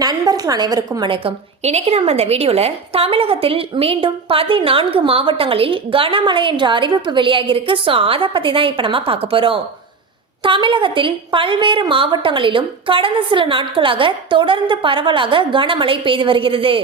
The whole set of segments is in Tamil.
நண்பர்கள் அனைவருக்கும் வணக்கம். இன்னைக்கு நம்ம இந்த வீடியோல தமிழகத்தில் மீண்டும் 14 மாவட்டங்களில் கனமழை என்ற அறிவிப்பு வெளியாகி இருக்கு. ஸோ அதை பத்தி தான் இப்ப நம்ம பார்க்க போறோம். தமிழகத்தில் பல்வேறு மாவட்டங்களிலும் கடந்த சில நாட்களாக தொடர்ந்து பரவலாக கனமழை பெய்து வருகிறது.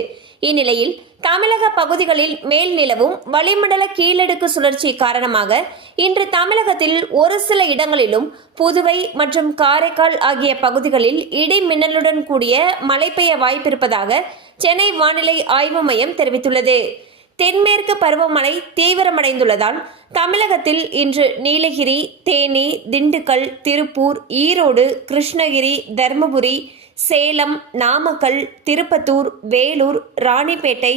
இந்நிலையில் தமிழக பகுதிகளில் மேல் நிலவும் வளிமண்டல கீழடுக்கு சுழற்சி காரணமாக இன்று தமிழகத்தில் ஒரு சில இடங்களிலும் புதுவை மற்றும் காரைக்கால் ஆகிய பகுதிகளில் இடி மின்னலுடன் கூடிய மழை பெய்ய வாய்ப்பிருப்பதாக சென்னை வானிலை ஆய்வு மையம் தெரிவித்துள்ளது. தென்மேற்கு பருவமழை தீவிரமடைந்துள்ளதால் தமிழகத்தில் இன்று நீலகிரி, தேனி, திண்டுக்கல், திருப்பூர், ஈரோடு, கிருஷ்ணகிரி, தர்மபுரி, சேலம், நாமக்கல், திருப்பத்தூர், வேலூர், ராணிப்பேட்டை,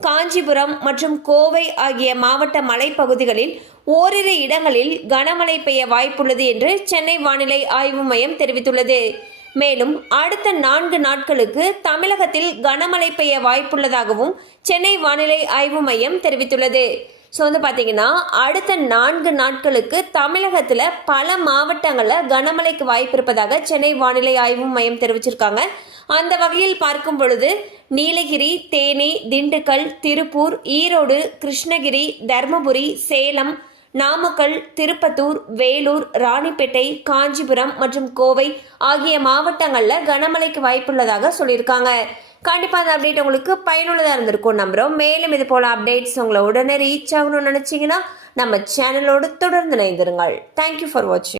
காஞ்சிபுரம் மற்றும் கோவை ஆகிய மாவட்ட மலைப்பகுதிகளில் ஓரிரு இடங்களில் கனமழை பெய்ய வாய்ப்புள்ளது என்று சென்னை வானிலை ஆய்வு மையம் தெரிவித்துள்ளது. மேலும் அடுத்த 4 நாட்களுக்கு தமிழகத்தில் கனமழை பெய்ய வாய்ப்புள்ளதாகவும் சென்னை வானிலை ஆய்வு மையம் தெரிவித்துள்ளது. ஸோ பார்த்தீங்கன்னா அடுத்த 4 நாட்களுக்கு தமிழகத்தில் பல மாவட்டங்களில் கனமழைக்கு வாய்ப்பு இருப்பதாக சென்னை வானிலை ஆய்வு மையம் தெரிவிச்சிருக்காங்க. அந்த வகையில் பார்க்கும் பொழுது நீலகிரி, தேனி, திண்டுக்கல், திருப்பூர், ஈரோடு, கிருஷ்ணகிரி, தர்மபுரி, சேலம், நாமக்கல், திருப்பத்தூர், வேலூர், ராணிப்பேட்டை, காஞ்சிபுரம் மற்றும் கோவை ஆகிய மாவட்டங்களில் கனமழைக்கு வாய்ப்புள்ளதாக சொல்லியிருக்காங்க. கண்டிப்பாக அந்த அப்டேட் உங்களுக்கு பயனுள்ளதாக இருந்திருக்கும் நம்புகிறோம். மேலும் இது போல அப்டேட்ஸ் உங்களை உடனே ரீச் ஆகணும்னு நினச்சிங்கன்னா நம்ம சேனலோடு தொடர்ந்து இணைந்திருங்கள். தேங்க்யூ ஃபார் வாட்சிங்.